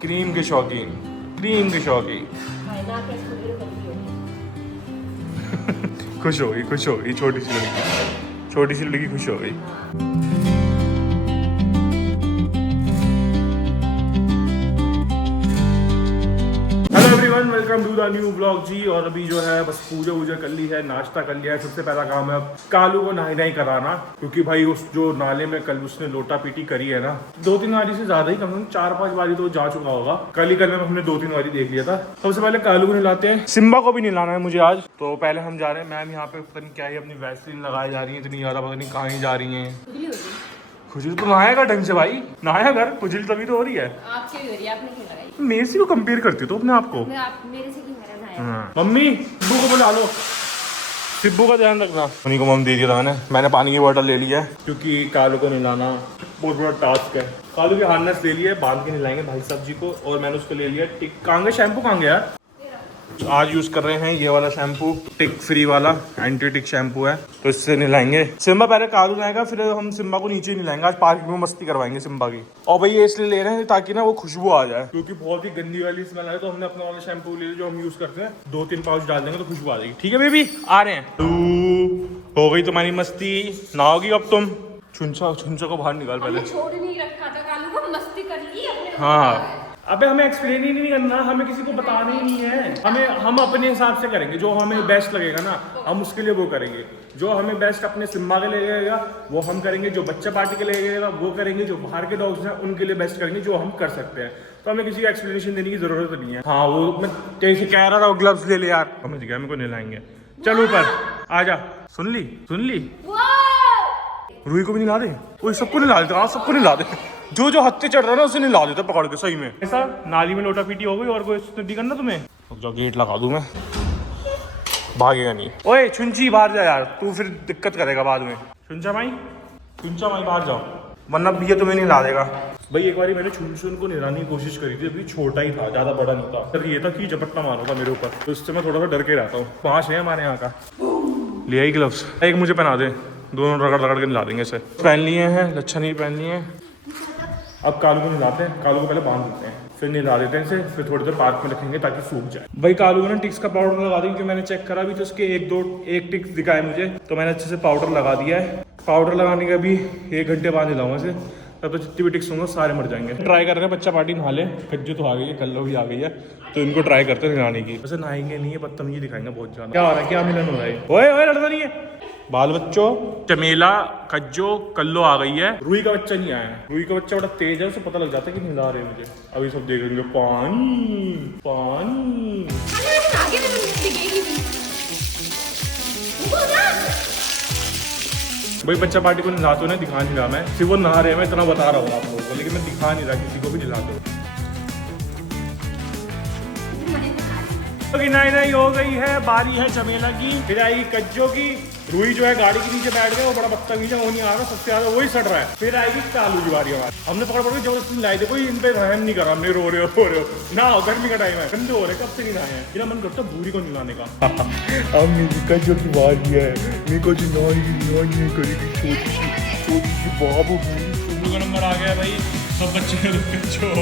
Cream के शौकीन, cream के शौकीन। खुश हो गई, खुश हो गई छोटी सी लड़की, छोटी सी लड़की खुश हो गई। Welcome to the new blog जी। और अभी जो है बस पूजा वूजा कर ली है, नाश्ता कर लिया है। सबसे पहला काम है कालू को नहाई नहीं कराना, क्योंकि भाई उस जो नाले में कल उसने लोटा पीटी करी है ना, 2-3 बारी से ज्यादा ही, कम से कम 4-5 बारी तो जा चुका होगा। कल ही में हमने 2-3 बारी देख लिया था। सबसे पहले कालू को नहलाते हैं, सिम्बा को भी नहलाना है मुझे आज। तो पहले हम जा रहे हैं, मैम यहाँ पे पता नहीं क्या ही अपनी वैसलीन लगाई जा रही है, इतनी ज्यादा पता नहीं कहाँ ही जा रही है। खुजली तो नहाएगा ढंग से भाई, नहाया कर, खुजली तभी तो हो रही है। आपकी भी हो रही है, आपने क्यों लगाई? मेरे से क्यों कंपेयर करती हो तो अपने आप को? मेरे से क्यों नहाया? मम्मी सिब्बू को बुला लो, सिब्बू का ध्यान रखना। उन्हीं को मम्मी दे दिया था मैंने पानी की बोतल ले लिया है, क्योंकि कालू को नहलाना बहुत बड़ा टास्क है। कालू के हार्नेस ले लिए, बांध के नहलाएंगे भाई साहब जी को। और मैंने उसको ले लिया टिक, कहाँ गया शैम्पू, कहाँ गया? आज यूज कर रहे हैं ये वाला शैम्पू, टिक फ्री वाला एंटी टिक शैम्पू है, तो इससे नहलाएंगे। सिम्बा पहले कालू नहाएगा, फिर हम सिम्बा को नीचे नहलाएंगे। आज पार्क में मस्ती करवाएंगे सिम्बा की। और भाई ये इसलिए ले रहे हैं ताकि ना वो खुशबू आ जाए, क्योंकि बहुत ही गंदी वाली स्मेल है। तो हमने अपना वाला शैम्पू ले लिया जो हम यूज करते हैं, 2-3 पाउच डाल देंगे तो खुशबू आ जाएगी। ठीक है बेबी, आ रहे हैं। हो गई तुम्हारी मस्ती, नहाओगी अब तुम? छुंचा को बाहर निकाल पहले। छोड़ नहीं रखा था कालू को, मस्ती कर ली अपने। हाँ, अबे हमें एक्सप्लेन ही नहीं करना, हमें किसी को बताना ही नहीं है। हम अपने हिसाब से करेंगे, जो हमें बेस्ट लगेगा ना हम उसके लिए वो करेंगे। जो हमें बेस्ट अपने सिम्बा के लगेगा वो हम करेंगे, जो बच्चा पार्टी के लगेगा वो करेंगे, जो बाहर के डॉग्स हैं उनके लिए बेस्ट करेंगे, जो हम कर सकते हैं। तो हमें किसी को एक्सप्लेनेशन देने की जरूरत नहीं है। हाँ वो मैं जैसे कह रहा था, ग्लव्स ले ले यार, समझ गया, मेरे को नहलाएंगे। चल ऊपर आजा। सुन ली रूही को भी नहीं ला दे, वो सबको नहीं ला देते। हाँ सबको नहीं ला दे, जो हत्ते चढ़ रहा है ना उसे नहीं ला देता पकड़ के। सही में ऐसा नाली में लोटा पीटी हो गई और कोई नहीं करना तुम्हें। जो गेट लगा दूं मैं, भागेगा नहीं। ओए छुंची बाहर जा यार, तू फिर दिक्कत करेगा बाद में। छुंचा माई बाहर जाओ, वरना भैया तुम्हें नहीं ला देगा। भाई एक बार मैंने छुन को निराने की कोशिश करी थी, अभी छोटा ही था, ज्यादा बड़ा नहीं था। तो ये था कि झपट्टा मारा था मेरे ऊपर, तो इससे मैं थोड़ा सा डर के रहता हूँ। 5 है हमारे यहाँ का। ले आई ग्लव्स, एक मुझे पहना दे, दोनों रगड़ के नला देंगे इसे। पहन लिए हैं, लच्छा नहीं पहन लिए हैं। अब कालू को नहलाते हैं, कालू को पहले बांध देते हैं, फिर नहला देते हैं इसे, फिर थोड़ी देर पार्क में रखेंगे ताकि सूख जाए। भाई कालू को ना टिक्स का पाउडर लगा देंगे, क्योंकि मैंने चेक करा भी तो उसके एक टिक्स दिखाए मुझे, तो मैंने अच्छे से पाउडर लगा दिया है। पाउडर लगाने का भी 1 घंटे बाद नहलाऊंगा इसे, तब तो जितनी भी टिक्स होंगे सारे मर जाएंगे। ट्राई कर रहे हैं बच्चा पार्टी नहा ले, कज्जू तो आ गई है, कल्लो भी आ गई है, तो इनको ट्राई करते हैं नहाने की। वैसे नहाएंगे नहीं है, बदतमीजी दिखाएंगे बहुत ज्यादा। क्या हो रहा है, क्या मिलन हो रहा है? ओए लड़ता नहीं है। बाल बच्चों, चमेला, कज्जो, कल्लो आ गई है। रूही का बच्चा नहीं आया है। रूही का बच्चा बड़ा तेज है, उसे पता लग जाता है कि नहला रहे हैं मुझे। अभी सब देख रहे पानी पानी। भाई बच्चा पार्टी को नहलाते हो ना, दिखा नहीं रहा मैं, सिर्फ वो नहा रहे हैं, मैं इतना बता रहा हूँ आप लोगों को, लेकिन मैं दिखा नहीं रहा किसी को भी नहलाते हो। नहीं हो गई है, बारी है चमेला की, फिर आई कज्जो की। रूही जो है गाड़ी के नीचे बैठ गया, वो बड़ा बदतमीज है, वो नहीं आ रहा, सबसे ज्यादा वही सड़ रहा है। फिर आएगी कालू की बारी हमारी। हमने पकड़ के जबरदस्ती लाई थी, कोई इन पे रहम नहीं करा हमने। रो रहे हो ना, गर्मी का टाइम है, गंदे हो रहे, कब से नहीं नहाए हैं। मेरा मन करता भूरी को नहलाने का। अब मेरी कज्जो की बारी है, मेरे को जो नहीं करेगी, छोटी सी बाबू। नंबर आ गया भाई, सब बच्चे जो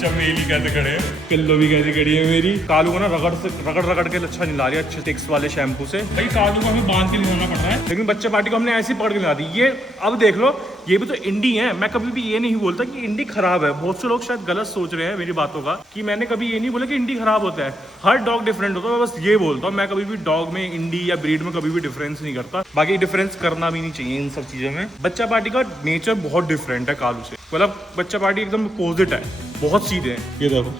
चमेली कैसे खड़े हैं, किल्लो भी कैसे खड़ी है मेरी। कालू को ना रगड़ के लच्छा नहीं ला रही अच्छे टिक्स वाले शैम्पू से। भाई कालू को हमें बांध के नहलाना पड़ रहा है, लेकिन बच्चे पार्टी को हमने ऐसे ही पकड़ के नहला दी। ये अब देख लो, ये भी तो इंडी है। मैं कभी भी ये नहीं बोलता कि इंडी खराब है। बहुत से लोग शायद गलत सोच रहे हैं मेरी बातों का, कि मैंने कभी ये नहीं बोला कि इंडी खराब होता है। हर डॉग डिफरेंट होता है, मैं बस ये बोलता हूँ। मैं कभी भी डॉग में इंडी या ब्रीड में कभी भी डिफरेंस नहीं करता। बाकी डिफरेंस करना भी नहीं चाहिए इन सब चीज़ों में। बच्चा पार्टी का नेचर बहुत डिफरेंट है कालू से, मतलब बच्चा पार्टी एकदम अपोजिट है, बहुत सीधे हैं। ये देखो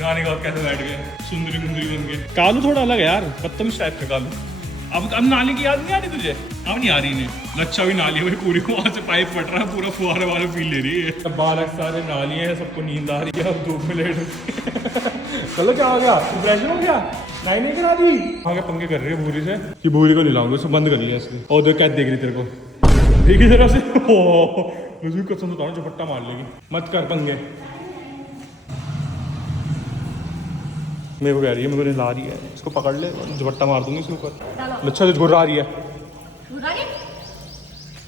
गाने का कैसे बैठ गए, सुंदरी मुंदरी बन गए। कालू थोड़ा अलग है यार, बदतमीज टाइप का कालू। अब नाली की याद नहीं आ रही तुझे? अब नहीं आ रही इन्हें। लच्छा भी नाली भाई पूरी, वहाँ से पाइप फट रहा है, पूरा फुहारे वाले फील ले रही है। बालक सारे नाली है, सबको नींद आ रही है, अब धूप में लेट। चलो क्या हो गया, डिप्रेशन हो गया? नहीं करा दी, आगे पंखे कर रही है भूरी से कि भूरी को निलाऊंगे, उसको बंद कर लिया इसलिए। और देख क्या देख रही तेरे को, देखी जरा से। कसम बताओ झपट्टा मार लेगी, मत कर पंगे। मेरे को कह रही है, मेरे को नहला रही है, इसको पकड़ ले, झपट्टा मार दूंगी इसके ऊपर। लच्छा जो घुर्रा रही है।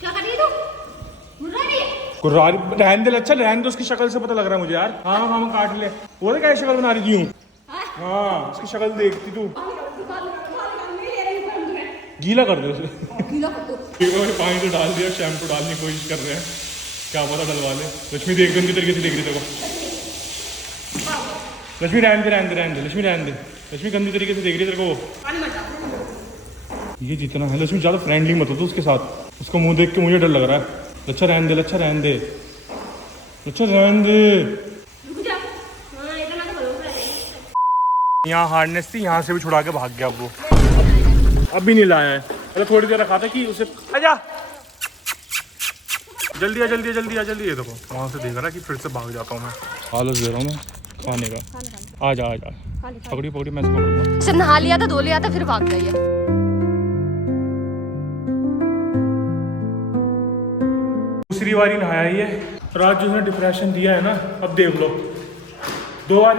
क्या कर रही है तू? घुर्रा रही है? कुर्रारी रहने दे। अच्छा रहने दे, उसकी शक्ल से पता लग रहा है मुझे यार। हाँ हाँ काट ले। वो क्या शक्ल बना रही थी? हाँ उसकी शक्ल देखती तू। गीला कर दो उसे। पानी तो डाल दिया, शैम्पू डालने की कोशिश कर रहे हैं, क्या पता डलवा ले। लक्ष्मी देख गंदी तरीके से देख रही तेरे को। लक्ष्मी रहने दे, रहने दे, रहने दे लक्ष्मी, रहने दे। लक्ष्मी गंदी तरीके से देख रही है तेरे को। ये जितना है लक्ष्मी ज़्यादा फ्रेंडली मत हो तो उसके साथ। उसका मुंह देख के मुझे डर लग रहा है। अच्छा रहने दे, अच्छा रहने दे, अच्छा रहने दे। यहाँ हार्डनेस थी, यहाँ से भी छुड़ा के भाग गया वो। अभी नहीं लाया है, अरे थोड़ी देर रखा था कि उसे आजा जल्दी आ, जल्दी आ, जल्दी आ, जल्दी। ये देखो वहाँ से देख रहा है कि फिर से भाग जाता हूँ मैं। आलस दे रहा हूँ मैं खाने का। आजा आजा, पकड़ी पकड़ी मैं इसको पकड़ूंगा। सिर्फ नहा लिया था, धो लिया था, फिर भाग गई है। दूसरी बारी नहाया ही है। रात जो उसने डिप्रेशन दिया है ना, अब देख लो 2 बार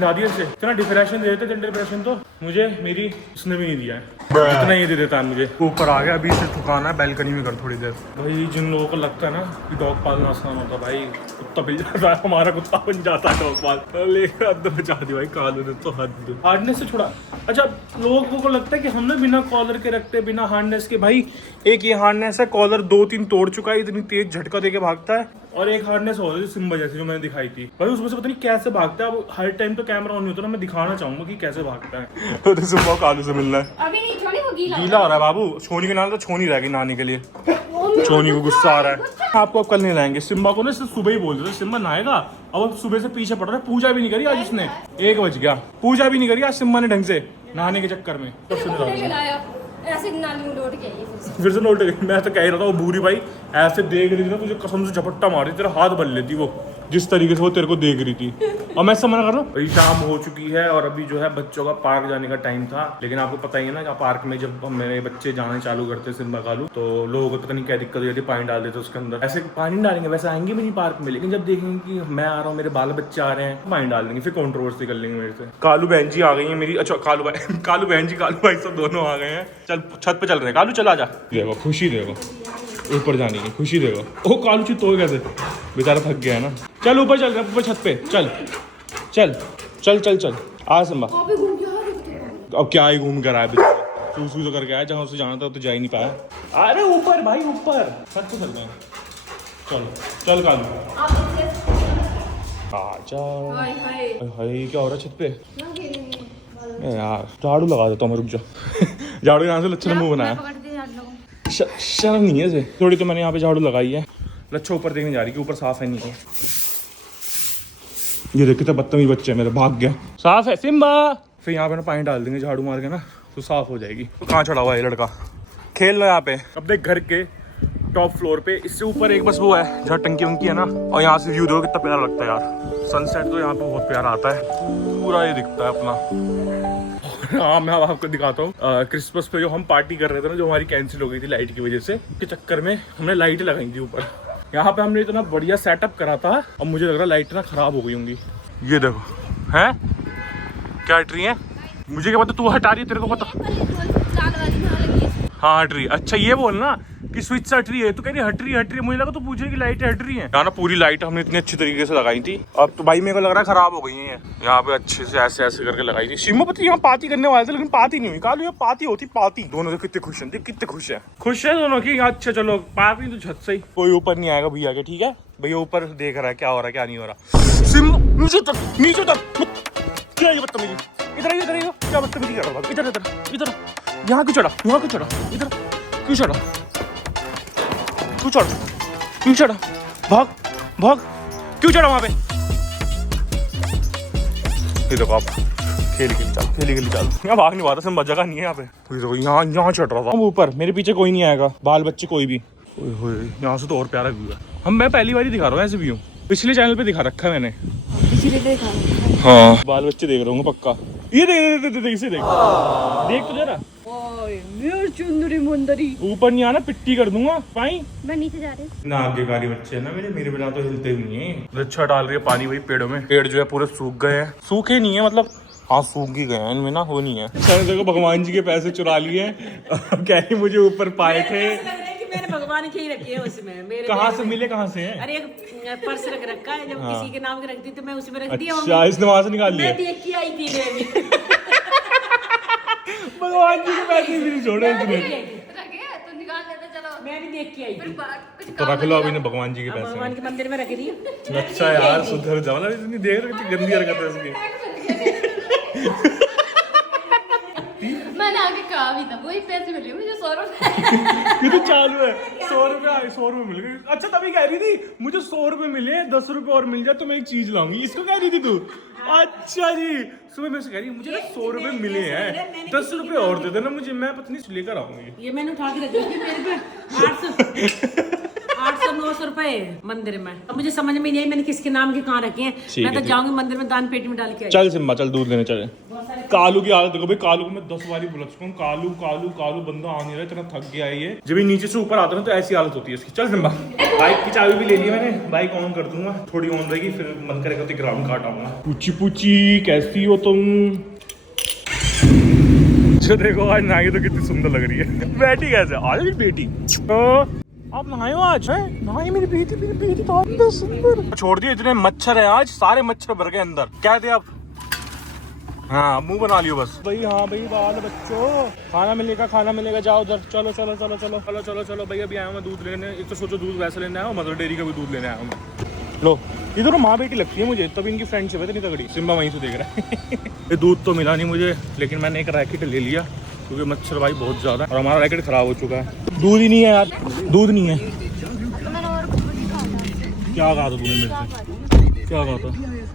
ला दिया इसे। इतना डिप्रेशन दे देते, डिप्रेशन तो मुझे मेरी उसने भी नहीं दिया है, इतना ही दे देता है मुझे। ऊपर आ गया, अभी से थकाना है, बैल्कनी में कर थोड़ी देर। भाई जिन लोगों को लगता है ना कि डॉग पालना आसान होता है, भाई कुत्ता मिल जाता है, हमारा कुत्ता बन जाता है डॉग पाल। लेकर हद बचा दी भाई कालू ने तो, हद हार्डनेस से छोड़ा। अच्छा लोगों को लगता है कि हमने बिना कॉलर के रखते, बिना हार्डनेस के। भाई एक ये हार्डनेस है, कॉलर 2-3 तोड़ चुका है, इतनी तेज झटका देके भागता है। और एक हार्डनेस हो रही है सिम्बा जैसी जो मैंने दिखाई थी भाई, उसमें से पता नहीं कैसे भागता है। अब हर टाइम तो कैमरा ऑन नहीं होता ना, मैं दिखाना चाहूंगा कि कैसे भागता है। तो सिम्बा कालू से मिलना है। अभी नहीं छोड़ी, वो गीला हो रहा है बाबू। छोनी के नाम तो छोनी रहेगी नहाने के लिए। छोनी को गुस्सा आ रहा है। आपको अब कल नहीं लाएंगे सिम्बा को ना, सुबह ही बोल रहे थे सिम्बा नहाएगा। अब सुबह से पीछे पड़ रहा है। पूजा भी नहीं करी आज इसने, 1 बज गया, पूजा भी नहीं करी आज सिम्बा ने ढंग से नहाने के चक्कर में। ऐसे नाली में लौट के फिर से लौट गई। मैं तो कह रहा था वो बूढ़ी भाई ऐसे देख रही थी ना, तुझे कसम से झपट्टा मारी, तेरा हाथ बल लेती वो, जिस तरीके से वो तेरे को देख रही थी। और मैं सब मना कर रहा हूँ। भाई शाम हो चुकी है और अभी जो है बच्चों का पार्क जाने का टाइम था। लेकिन आपको पता ही है ना, पार्क में जब मेरे बच्चे जाना चालू करते सिम्बा कालू, तो लोगों को पता नहीं क्या दिक्कत हो जाती है, पानी डाल देते उसके अंदर। ऐसे पानी डालेंगे वैसे आएंगे भी नहीं पार्क में, लेकिन जब देखेंगे कि मैं आ रहा हूँ, मेरे बाल बच्चे आ रहे हैं, पानी डाल देंगे, फिर कंट्रोवर्सी कर लेंगे मेरे से। कालू बहन जी आ गई है मेरी। अच्छा कालू बहन जी कालू भाई सब दोनों आ गए हैं। चल छत पे चल रहे हैं। कालू चला जा, देखो खुशी देखो, ऊपर जाने की खुशी देखो। ओ कालू चित हो कैसे, बेचारा थक गया है ना। चल ऊपर चल रहे, ऊपर छत पे चल चल चल चल चल। आ सिम्बा अब क्या ही घूम कर आया, चूसू तो करके आया, जहाँ उसे जाना था तो जा ही नहीं पाया। अरे ऊपर भाई ऊपर छत पे चल रहे हैं। चल चल कालू आजा। हाय क्या हो रहा है छत पे यार? झाड़ू लगा देता हूँ मैं, रुक जा। झाड़ू यहाँ से लच्छा ने मुंह बनाया, शर्म नहीं है इसे थोड़ी। तो मैंने यहाँ पे झाड़ू लगाई है। लच्छा ऊपर देखने जा रही कि ऊपर साफ है नहीं है। ये देख कितना बदतमीज बच्चे मेरे, भाग गया। साफ है सिम्बा। फिर यहाँ पे ना पानी डाल देंगे झाड़ू मार के ना, तो साफ हो जाएगी। तो कहाँ चढ़ा हुआ है ये लड़का, खेल रहा है यहाँ पे। अब देख घर के टॉप फ्लोर पे, इससे ऊपर एक बस वो है जहाँ टंकी वंकी है ना, और यहाँ से व्यू देखो कितना प्यारा लगता है यार। सनसेट तो यहाँ पे बहुत प्यारा आता है, पूरा ये दिखता है अपना। हाँ मैं अब आपको दिखाता हूँ। क्रिसमस पे जो हम पार्टी कर रहे थे ना, जो हमारी कैंसिल हो गई थी लाइट की वजह से, के चक्कर में हमने लाइटें लगाई थी ऊपर। यहाँ पे हमने इतना बढ़िया सेटअप करा था, अब मुझे लग रहा है लाइट ना खराब हो गई होंगी। ये देखो है क्या हट रही है, मुझे क्या पता, तू हटा रही है, तेरे को पता। हाँ हट रही है। अच्छा ये बोल ना कि स्विच से हट रही है, तो कह रही हट रही है। मुझे लगा तो पूछे कि लाइट हट रही है। यहाँ ना पूरी लाइट हमने इतनी अच्छी तरीके से लगाई थी, अब तो भाई मेरे को लग रहा है खराब हो गई है। यहाँ पे अच्छे से ऐसे ऐसे करके लगाई थी। शिमो पति यहाँ पार्टी करने वाले थे, लेकिन पार्टी नहीं हुई। कालू यहाँ पार्टी होती, पार्टी। दोनों तो कितने खुश हैं, कितने खुश है दोनों की। अच्छा चलो पार्टी तो छत से ही, कोई ऊपर नहीं आएगा भैया के, ठीक है भैया ऊपर देख रहा है क्या हो रहा है क्या नहीं हो रहा। सिम नीचे उतर क्या ये बदतमीजी, इधर क्या बदतमीजी कर रहा है, इधर यहाँ क्यों चढ़ा, इधर क्यों चढ़ा, भाग क्यों चढ़ा वहाँ पे। ये देखो आप खेल चाल, यहाँ भाग नहीं पाता, सब जगह नहीं है यहाँ पे। ये देखो यहाँ चढ़ रहा था ऊपर, मेरे पीछे कोई नहीं आएगा, बाल बच्चे कोई भी। यहाँ से तो और प्यारा व्यू है। मैं पहली बार ही दिखा रहा हूँ ऐसे व्यू, पिछले चैनल पे दिखा रखा है मैंने। हाँ बाल बच्चे देख रहा हूँ पक्का। ये देख इसे देख तो जरा, चुंदरी मुंदरी ऊपर नहीं आना, पिट्टी कर दूंगा भाई। मैं नीचे जा रही हूँ ना, आज्ञाकारी बच्चे है ना मेरे बिना तो हिलते भी नहीं है। अच्छा डाल रही है पानी भाई पेड़ों में, पेड़ जो है पूरे सूख गए हैं, सूखे नहीं है मतलब हाँ सूख ही गए हैं, इनमें ना वो नहीं है। देखो भगवान जी के पैसे चुरा लिए, कह रही मुझे ऊपर पाए थे। मैंने भगवान भगवान के ही रखे हैं उसमें मेरे। कहाँ से मिले, कहाँ से हैं? अरे एक पर्स रख रखा है, जब किसी के नाम की रखती तो मैं उसमें रख दिया। अच्छा, इसने वहां से निकाल लिया। मैं देख के आई थी ले भगवान जी के पैसे भी नहीं छोड़े इसने। रखे तो निकाल लेते चलो। मैं भी देख के आई थी। कुछ तो रख लो अभी ने भगवान जी के अब भगवान पैसे। के मंदिर में रख दिया। अच्छा यार, सुधर जाओ ना, इतनी देर कितनी गंदी हरकत है इसकी। मैंने आगे कहा भी था वही पैसे मिले मुझे 100 रुपए। ये तो चालू है, 100 रुपए आए, 100 रुपए मिल गए। अच्छा तभी कह रही थी मुझे 100 रुपए मिले, 10 रुपए और मिल जाए तो मैं एक चीज लाऊंगी, इसको कह रही थी तू? अच्छा जी, सुबह मैं से कह रही मुझे ना 100 रुपए मिले हैं, 10 रुपए और दे देना मुझे, मैं पत्नी से लेकर आऊंगी। ये मैंने उठा के रख दिया मेरे पे 800-900 रुपए मंदिर में। अब मुझे समझ में नहीं आई मैंने किसके नाम के कहाँ रखे हैं। मैं तो जाऊंगी मंदिर में दान पेटी में डाल के आई। चल सिम्बा चल, दूध लेने चले। कालू की हालत देखो भाई, कालू को मैं 10 बारी बुला चुका हूँ, कालू कालू कालू, बंदा आ नहीं रहा, इतना थक गया है ये। जब ये नीचे से ऊपर आता है तो ऐसी हालत होती है इसकी। चल सिम्बा, बाइक की चाबी भी ले ली मैंने, बाइक ऑन कर दूंगा, थोड़ी ऑन रहेगी, फिर मन करेगा तो ग्राउंड काट आऊंगा। पूछी पूछी कैसी हो तुम? जो देखो आज नाई तो कितनी सुंदर लग रही है। बेटी कैसे आज मेरी बेटी? तो आप नहाए हो आज? है नहाई मेरी बेटी तो आप सुंदर। छोड़ दिए, इतने मच्छर है आज, सारे मच्छर भर गए अंदर। क्या थे आप? हाँ मुंह बना लियो बस भाई। हाँ भाई बाल बच्चों, खाना मिलेगा, जाओ उधर। चलो चलो चलो चलो चलो चलो चलो भैया, अभी आया हूँ मैं दूध लेने। एक तो सोचो दूध वैसे लेने आया हूँ, मदर डेयरी का भी दूध लेने आया हूँ मैं। लो ये दोनों माँ बेटी लगती है मुझे, तभी इनकी फ्रेंडशिप है इतनी तगड़ी। सिम्बा वहीं से देख रहा है। ये दूध तो मिला नहीं मुझे, लेकिन मैंने एक रैकेट ले लिया क्योंकि मच्छर भाई बहुत ज्यादा है और हमारा रैकेट खराब हो चुका है। दूध ही नहीं है यार, दूध नहीं है। क्या कहा था तूने मेरे से? क्या कहा था?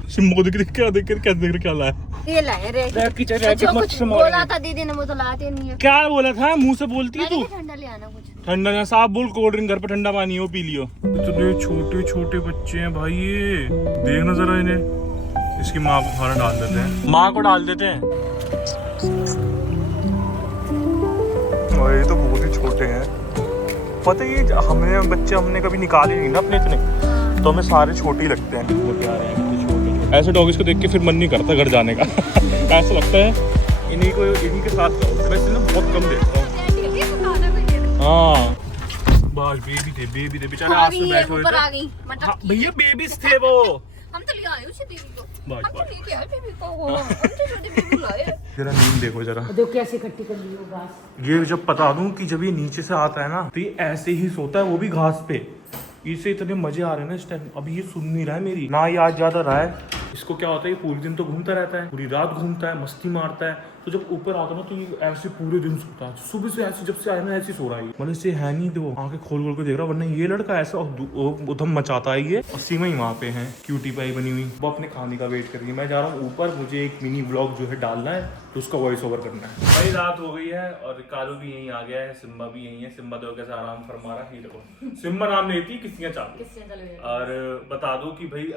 सिम्बा को देख कर क्या लाया? ये लाए रे रैकेट मत से बोला था दीदी ने, वो तो लाते नहीं है। क्या बोला था? मुंह से बोलती है तू? ठंडा ले आना कुछ। ठंडा ना साफ बोल, कोल्ड ड्रिंक घर पे ठंडा पानी हो, पी लियो। इतने छोटे छोटे बच्चे हैं भाई, ये देखना जरा इन्हें। इसकी माँ को खाना डाल देते हैं, माँ को डाल देते हैं। और ये तो बहुत ही छोटे हैं, पता है ये हमने कभी निकाले नहीं ना अपने इतने, तो हमें सारे छोटे ही लगते हैं। वो क्या रहे हैं छोटे, ऐसे डॉगिस को देख के फिर मन नहीं करता घर जाने का। ऐसा लगता है इन्हीं के साथ रहो। वैसे ना बहुत कम देखता हूँ। हाँ बस बेबी थे बेचारे, आज से बैठे हुए थे। हाँ, भैया बेबीज थे वो। हम तो ले आए उसे बेबी को। बस हम तो लेके आए बेबी को, वो हम तो छोटे बेबी लाए। जरा नींद देखो जरा, देखो कैसे इकट्ठी कर ली वो घास। ये जब बता दूं कि जब ये नीचे से आता है ना तो ये ऐसे ही सोता है, वो भी घास पे। इसे इतने मजे आ रहे हैं ना इस टाइम। अभी ये सुन नहीं रहा है मेरी ना, ये आज ज्यादा रहा है। इसको क्या होता है, ये पूरे दिन तो घूमता रहता है, पूरी रात घूमता है, मस्ती मारता है। तो जब ऊपर आता है ना तो ये ऐसे पूरे दिन सोता है। सुबह से ऐसे जब से आया ना ऐसे सो रहा है, मतलब इसे है नहीं तो आंखें खोल खोल के देख रहा, वरना ये लड़का ऐसा उधम मचाता है ये। और सीमा ही वहाँ पे है, क्यूटी पाई बनी हुई, वो अपने खाने का वेट कर रही है। मैं जा रहा हूँ ऊपर, मुझे एक मिनी व्लॉग जो है डालना है, तो उसका वॉइस ओवर करना है। भाई रात हो गई है और कालू भी यहीं आ गया है, सिम्बा भी यहीं है। सिम्बा तो कैसे आराम फरमा रहा है, ये देखो सिम्बा नाम नहीं थी, किस्तियाँ चालू। और बता दो कि भाई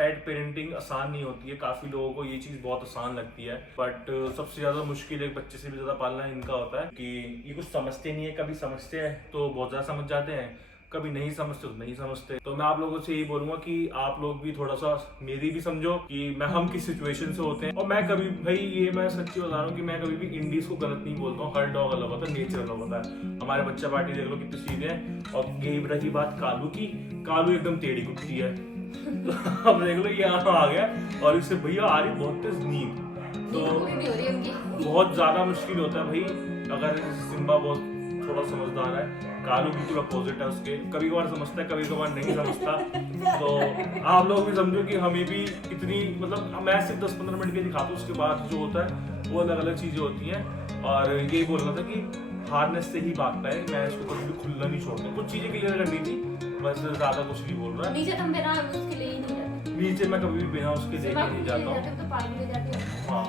पेट पेरेंटिंग आसान नहीं होती है, काफी लोगों को ये चीज बहुत आसान लगती है, बट सबसे ज्यादा मुश्किल एक बच्चे से भी ज्यादा पालना इनका होता है कि ये कुछ समझते नहीं है। कभी समझते हैं तो बहुत ज्यादा समझ जाते हैं, कभी नहीं समझते तो नहीं समझते। तो मैं आप लोगों से यही बोलूंगा कि आप लोग भी थोड़ा सा मेरी भी समझो कि हम किस सिचुएशन से होते हैं। और मैं कभी भाई ये मैं सच्ची बता रहा हूँ कि मैं कभी भी इंडीज को गलत नहीं बोलता हूँ। हर डॉग अलग होता है, नेचर अलग होता है। हमारे बच्चा पार्टी देख लो कितने सीधे हैं। और यही रही बात कालू की, कालू एकदम टेढ़ी कुत्ती है। अब देख लो ये यहाँ आ गया और इससे भैया आ रही बहुत तेज नींद, तो बहुत ज्यादा मुश्किल होता है भाई अगर सिम्बा बहुत थोड़ा समझदार है। कालू बिल्कुल अपोजिट है उसके, कभी कभार समझता है कभी कभार नहीं समझता। तो आप लोग भी समझो कि हमें भी कितनी मतलब मैं सिर्फ 10-15 मिनट के दिखाता हूँ, उसके बाद जो होता है वो अलग अलग चीजें होती हैं। और यही बोलना था कि हार्नेस से ही भागता है, मैं इसको कभी भी खुला नहीं छोड़ता। कुछ चीजें क्लियर करनी थी बस, ज्यादा कुछ नहीं बोल रहा। नीचे तुम बिना उसके लिए ही नहीं जाते। नीचे मैं कभी भी बिना उसके लेके नहीं जाता हूँ। तो पार्क ले जाते हो। हाँ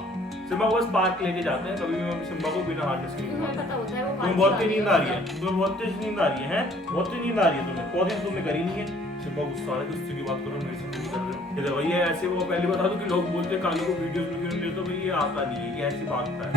सिम्बा को बस पार्क लेके जाते हैं, कभी भी मैं सिम्बा को बिना हार्नेस के तुम्हें पता होता है वो तुम्हें बहुत तेज नींद आ रही है, तुम्हें बहुत तेज नींद आ रही है, बहुत तेज नींद आ रही है तुम्हें। पौधे तुमने करी नहीं है। सिम्बा गुस्सा आ रहा है, गुस्से की बात करो, मेरे से नहीं कर रहे हो। इधर भैया ऐसे वो पहले बता दो कि लोग बोलते हैं कालू को वीडियोस नहीं तो भाई ये आता नहीं है, ये ऐसी बात है।